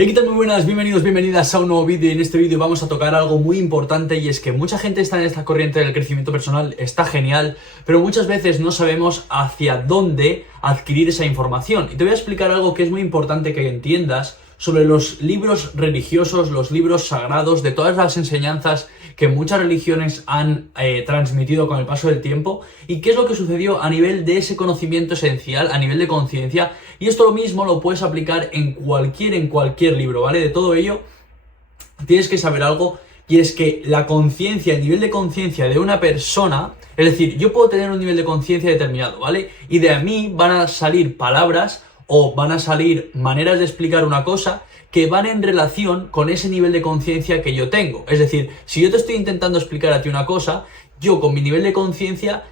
Hey, ¿qué tal? Muy buenas, bienvenidos, bienvenidas a un nuevo vídeo. Y en este vídeo vamos a tocar algo muy importante, y es que mucha gente está en esta corriente del crecimiento personal, está genial, pero muchas veces no sabemos hacia dónde adquirir esa información. Y te voy a explicar algo que es muy importante que entiendas sobre los libros religiosos, los libros sagrados, de todas las enseñanzas que muchas religiones han transmitido con el paso del tiempo, y qué es lo que sucedió a nivel de ese conocimiento esencial, a nivel de conciencia. Y esto lo mismo lo puedes aplicar en cualquier libro, ¿vale? De todo ello tienes que saber algo, y es que la conciencia, el nivel de conciencia de una persona, es decir, yo puedo tener un nivel de conciencia determinado, ¿vale? Y de a mí van a salir palabras o van a salir maneras de explicar una cosa que van en relación con ese nivel de conciencia que yo tengo. Es decir, si yo te estoy intentando explicar a ti una cosa, yo con mi nivel de conciencia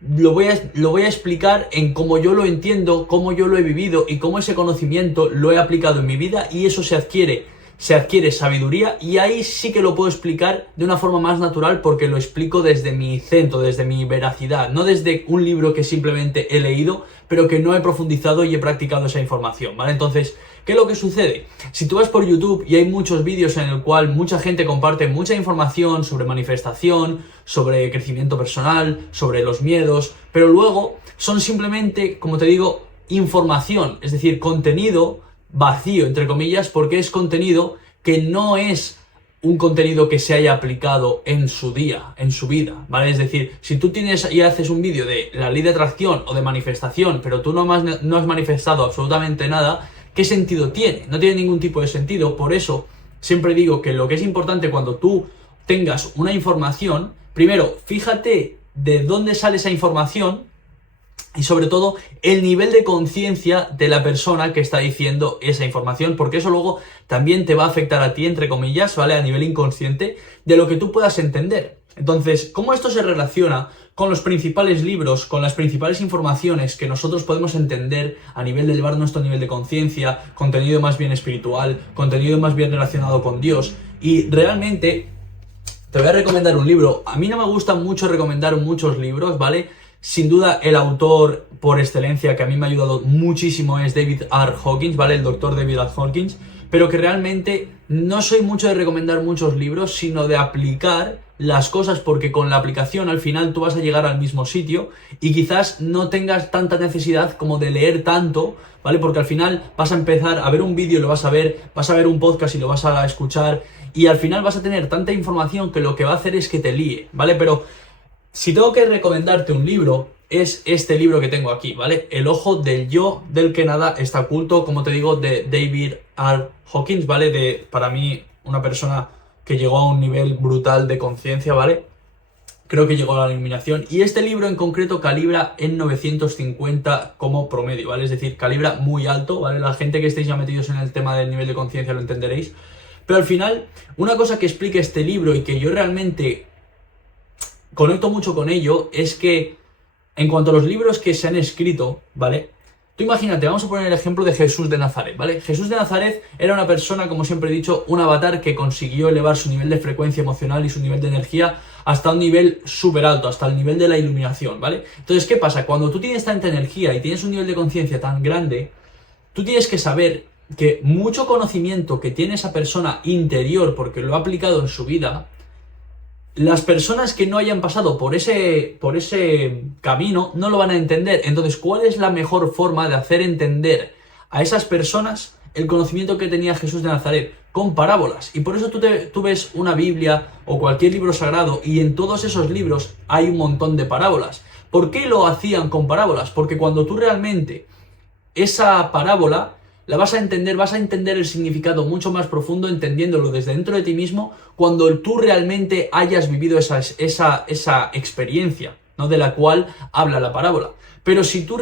lo voy a explicar en cómo yo lo entiendo, cómo yo lo he vivido y cómo ese conocimiento lo he aplicado en mi vida, y eso se adquiere sabiduría, y ahí sí que lo puedo explicar de una forma más natural, porque lo explico desde mi centro, desde mi veracidad, no desde un libro que simplemente he leído, pero que no he profundizado y he practicado esa información, ¿vale? Entonces, ¿qué es lo que sucede? Si tú vas por YouTube y hay muchos vídeos en el cual mucha gente comparte mucha información sobre manifestación, sobre crecimiento personal, sobre los miedos, pero luego son simplemente, como te digo, información, es decir, contenido vacío, entre comillas, porque es contenido que no es un contenido que se haya aplicado en su día, en su vida, ¿vale? Es decir, si tú tienes y haces un vídeo de la ley de atracción o de manifestación, pero tú no has manifestado absolutamente nada, ¿qué sentido tiene? No tiene ningún tipo de sentido. Por eso siempre digo que lo que es importante cuando tú tengas una información, primero, fíjate de dónde sale esa información, y sobre todo el nivel de conciencia de la persona que está diciendo esa información, porque eso luego también te va a afectar a ti, entre comillas, ¿vale? A nivel inconsciente, de lo que tú puedas entender. Entonces, ¿cómo esto se relaciona con los principales libros, con las principales informaciones que nosotros podemos entender a nivel de elevar nuestro nivel de conciencia, contenido más bien espiritual, contenido más bien relacionado con Dios? Y realmente te voy a recomendar un libro. A mí no me gusta mucho recomendar muchos libros, ¿vale? Sin duda, el autor por excelencia que a mí me ha ayudado muchísimo es David R. Hawkins, ¿vale? El doctor David R. Hawkins, pero que realmente no soy mucho de recomendar muchos libros, sino de aplicar las cosas, porque con la aplicación al final tú vas a llegar al mismo sitio y quizás no tengas tanta necesidad como de leer tanto, ¿vale? Porque al final vas a empezar a ver un vídeo y lo vas a ver un podcast y lo vas a escuchar, y al final vas a tener tanta información que lo que va a hacer es que te líe, ¿vale? Pero si tengo que recomendarte un libro, es este libro que tengo aquí, ¿vale? El ojo del yo del que nada está oculto, como te digo, de David R. Hawkins, ¿vale? Para mí, una persona que llegó a un nivel brutal de conciencia, ¿vale? Creo que llegó a la iluminación. Y este libro en concreto calibra en 950 como promedio, ¿vale? Es decir, calibra muy alto, ¿vale? La gente que estéis ya metidos en el tema del nivel de conciencia lo entenderéis. Pero al final, una cosa que explica este libro y que yo realmente conecto mucho con ello, es que en cuanto a los libros que se han escrito, ¿vale? Tú imagínate, vamos a poner el ejemplo de Jesús de Nazaret, ¿vale? Jesús de Nazaret era una persona, como siempre he dicho, un avatar que consiguió elevar su nivel de frecuencia emocional y su nivel de energía hasta un nivel súper alto, hasta el nivel de la iluminación, ¿vale? Entonces, ¿qué pasa? Cuando tú tienes tanta energía y tienes un nivel de conciencia tan grande, tú tienes que saber que mucho conocimiento que tiene esa persona interior, porque lo ha aplicado en su vida, las personas que no hayan pasado por ese camino no lo van a entender. Entonces, ¿cuál es la mejor forma de hacer entender a esas personas el conocimiento que tenía Jesús de Nazaret? Con parábolas. Y por eso tú ves una Biblia o cualquier libro sagrado, y en todos esos libros hay un montón de parábolas. ¿Por qué lo hacían con parábolas? Porque cuando tú realmente esa parábola la vas a entender el significado mucho más profundo, entendiéndolo desde dentro de ti mismo, cuando tú realmente hayas vivido esa experiencia, ¿no? De la cual habla la parábola. Pero si tú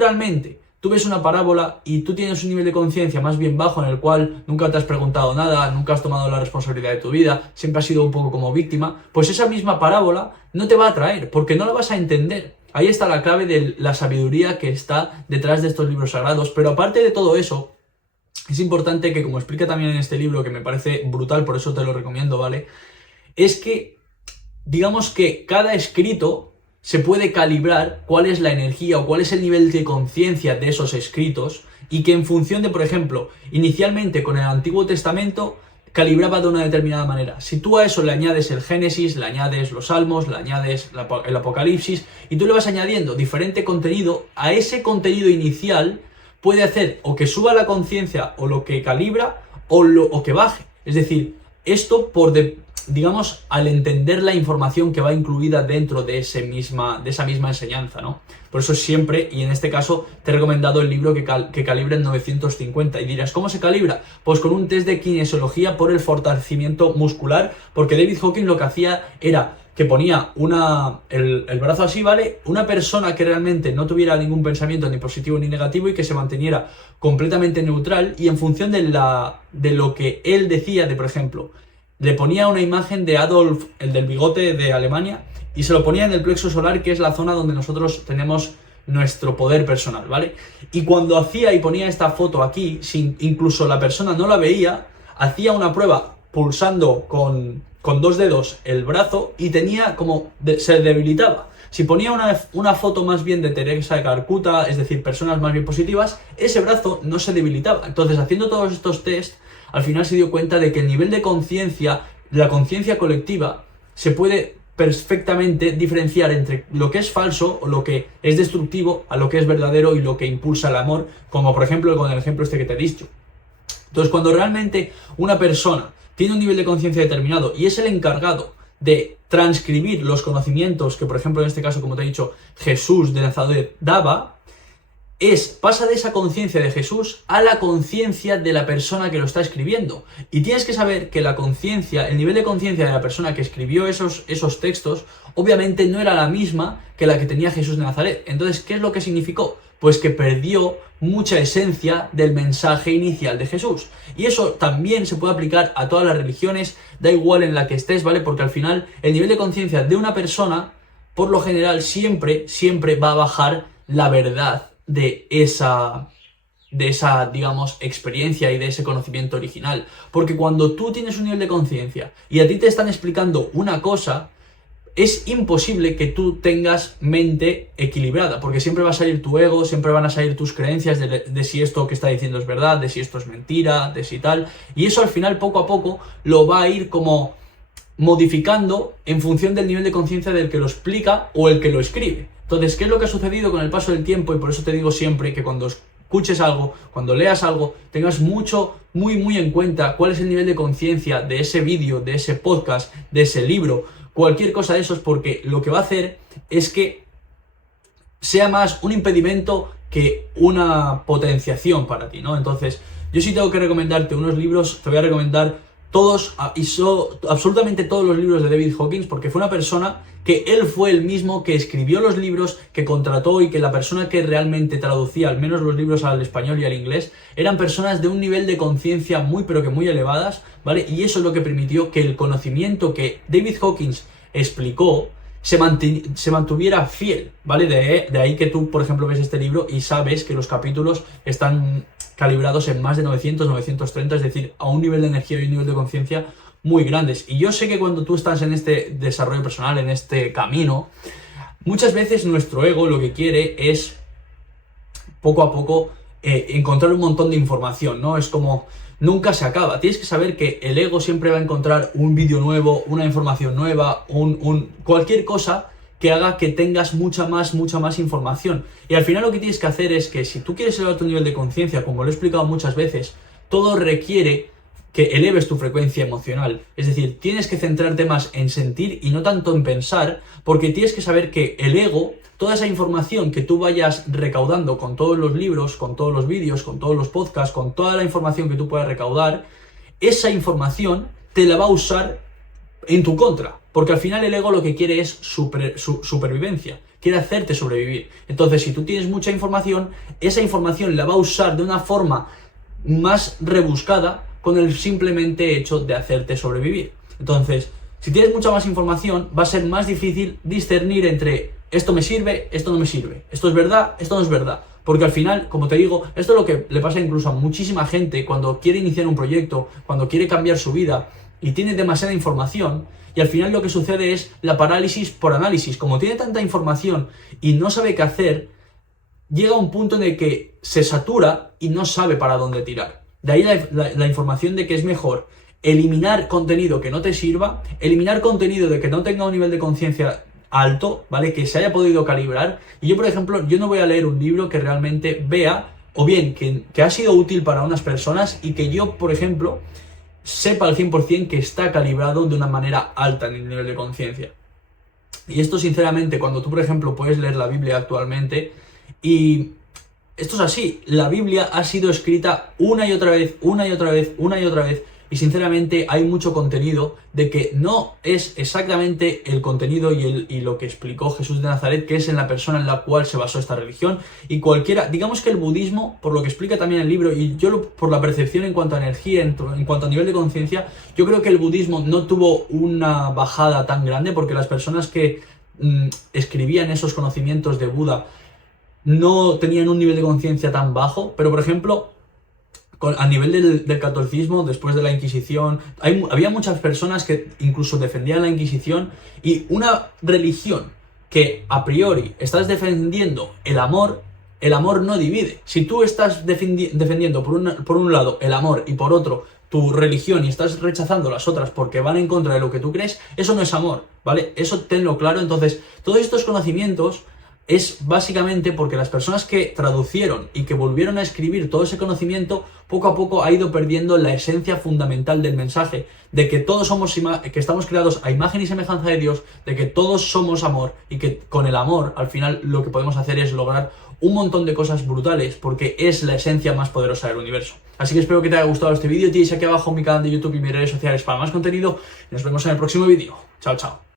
ves una parábola y tú tienes un nivel de conciencia más bien bajo, en el cual nunca te has preguntado nada, nunca has tomado la responsabilidad de tu vida, siempre has sido un poco como víctima, pues esa misma parábola no te va a atraer, porque no la vas a entender. Ahí está la clave de la sabiduría que está detrás de estos libros sagrados. Pero aparte de todo eso, es importante que, como explica también en este libro, que me parece brutal, por eso te lo recomiendo, ¿vale? Es que, digamos que cada escrito se puede calibrar cuál es la energía o cuál es el nivel de conciencia de esos escritos, y que en función de, por ejemplo, inicialmente con el Antiguo Testamento calibraba de una determinada manera. Si tú a eso le añades el Génesis, le añades los Salmos, le añades el Apocalipsis y tú le vas añadiendo diferente contenido, a ese contenido inicial puede hacer o que suba la conciencia o lo que calibra o que baje. Es decir, esto digamos, al entender la información que va incluida dentro de esa misma enseñanza, ¿no? Por eso siempre, y en este caso, te he recomendado el libro que calibra en 950. Y dirás, ¿cómo se calibra? Pues con un test de kinesiología por el fortalecimiento muscular, porque David Hawkins lo que hacía era que ponía el brazo así, ¿vale? Una persona que realmente no tuviera ningún pensamiento ni positivo ni negativo y que se manteniera completamente neutral, y en función de lo que él decía, por ejemplo, le ponía una imagen de Adolf, el del bigote de Alemania, y se lo ponía en el plexo solar, que es la zona donde nosotros tenemos nuestro poder personal, ¿vale? Y cuando hacía y ponía esta foto aquí, si incluso la persona no la veía, hacía una prueba pulsando con 2 dedos el brazo y tenía se debilitaba. Si ponía una foto más bien de Teresa de Calcuta, es decir, personas más bien positivas, ese brazo no se debilitaba. Entonces, haciendo todos estos tests, al final se dio cuenta de que el nivel de conciencia, la conciencia colectiva, se puede perfectamente diferenciar entre lo que es falso o lo que es destructivo a lo que es verdadero y lo que impulsa el amor, como por ejemplo con el ejemplo este que te he dicho. Entonces, cuando realmente una persona tiene un nivel de conciencia determinado y es el encargado de transcribir los conocimientos que, por ejemplo, en este caso, como te he dicho, Jesús de Nazaret daba, pasa de esa conciencia de Jesús a la conciencia de la persona que lo está escribiendo. Y tienes que saber que la conciencia, el nivel de conciencia de la persona que escribió esos textos, obviamente no era la misma que la que tenía Jesús de Nazaret. Entonces, ¿qué es lo que significó? Pues que perdió mucha esencia del mensaje inicial de Jesús. Y eso también se puede aplicar a todas las religiones, da igual en la que estés, ¿vale? Porque al final el nivel de conciencia de una persona, por lo general, siempre va a bajar la verdad de esa, digamos, experiencia y de ese conocimiento original. Porque cuando tú tienes un nivel de conciencia y a ti te están explicando una cosa, es imposible que tú tengas mente equilibrada, porque siempre va a salir tu ego, siempre van a salir tus creencias de si esto que está diciendo es verdad, de si esto es mentira, de si tal, y eso al final poco a poco lo va a ir como modificando en función del nivel de conciencia del que lo explica o el que lo escribe. Entonces, ¿qué es lo que ha sucedido con el paso del tiempo? Y por eso te digo siempre que cuando escuches algo, cuando leas algo, tengas muy en cuenta cuál es el nivel de conciencia de ese vídeo, de ese podcast, de ese libro, cualquier cosa de esos, porque lo que va a hacer es que sea más un impedimento que una potenciación para ti, ¿no? Entonces, yo sí tengo que recomendarte unos libros, te voy a recomendar absolutamente todos los libros de David Hawkins, porque fue una persona que él fue el mismo que escribió los libros, que contrató, y que la persona que realmente traducía, al menos los libros al español y al inglés, eran personas de un nivel de conciencia pero que muy elevadas, ¿vale? Y eso es lo que permitió que el conocimiento que David Hawkins explicó se mantuviera fiel, ¿vale? De ahí que tú, por ejemplo, ves este libro y sabes que los capítulos están calibrados en más de 900, 930, es decir, a un nivel de energía y un nivel de conciencia muy grandes. Y yo sé que cuando tú estás en este desarrollo personal, en este camino, muchas veces nuestro ego lo que quiere es poco a poco encontrar un montón de información, ¿no? Es como nunca se acaba. Tienes que saber que el ego siempre va a encontrar un vídeo nuevo, una información nueva, cualquier cosa que haga que tengas mucha más información. Y al final lo que tienes que hacer es que si tú quieres elevar tu nivel de conciencia, como lo he explicado muchas veces, todo requiere que eleves tu frecuencia emocional. Es decir, tienes que centrarte más en sentir y no tanto en pensar, porque tienes que saber que el ego, toda esa información que tú vayas recaudando con todos los libros, con todos los vídeos, con todos los podcasts, con toda la información que tú puedas recaudar, esa información te la va a usar en tu contra, porque al final el ego lo que quiere es supervivencia, quiere hacerte sobrevivir. Entonces, si tú tienes mucha información, esa información la va a usar de una forma más rebuscada con el simplemente hecho de hacerte sobrevivir. Entonces, si tienes mucha más información, va a ser más difícil discernir entre esto me sirve, esto no me sirve, esto es verdad, esto no es verdad. Porque al final, como te digo, esto es lo que le pasa incluso a muchísima gente cuando quiere iniciar un proyecto, cuando quiere cambiar su vida y tiene demasiada información, y al final lo que sucede es la parálisis por análisis. Como tiene tanta información y no sabe qué hacer, llega a un punto en el que se satura y no sabe para dónde tirar. De ahí la información de que es mejor eliminar contenido que no te sirva, eliminar contenido de que no tenga un nivel de conciencia alto, ¿vale? Que se haya podido calibrar. Y yo, por ejemplo, yo no voy a leer un libro que realmente vea, o bien que ha sido útil para unas personas y que yo, por ejemplo, sepa al 100% que está calibrado de una manera alta en el nivel de conciencia. Y esto, sinceramente, cuando tú, por ejemplo, puedes leer la Biblia actualmente, y esto es así, la Biblia ha sido escrita una y otra vez, una y otra vez, una y otra vez, y sinceramente hay mucho contenido de que no es exactamente el contenido y lo que explicó Jesús de Nazaret, que es en la persona en la cual se basó esta religión. Y cualquiera, digamos que el budismo, por lo que explica también el libro, y yo por la percepción en cuanto a energía, en cuanto a nivel de conciencia, yo creo que el budismo no tuvo una bajada tan grande, porque las personas que escribían esos conocimientos de Buda no tenían un nivel de conciencia tan bajo, pero por ejemplo, a nivel del catolicismo, después de la Inquisición, había muchas personas que incluso defendían la Inquisición, y una religión que a priori estás defendiendo el amor no divide. Si tú estás defendiendo por un lado el amor y por otro tu religión y estás rechazando las otras porque van en contra de lo que tú crees, eso no es amor, ¿vale? Eso tenlo claro. Entonces, todos estos conocimientos es básicamente porque las personas que traducieron y que volvieron a escribir todo ese conocimiento, poco a poco ha ido perdiendo la esencia fundamental del mensaje, de que todos que estamos creados a imagen y semejanza de Dios, de que todos somos amor, y que con el amor al final lo que podemos hacer es lograr un montón de cosas brutales, porque es la esencia más poderosa del universo. Así que espero que te haya gustado este vídeo. Tienes aquí abajo mi canal de YouTube y mis redes sociales para más contenido, y nos vemos en el próximo vídeo. Chao, chao.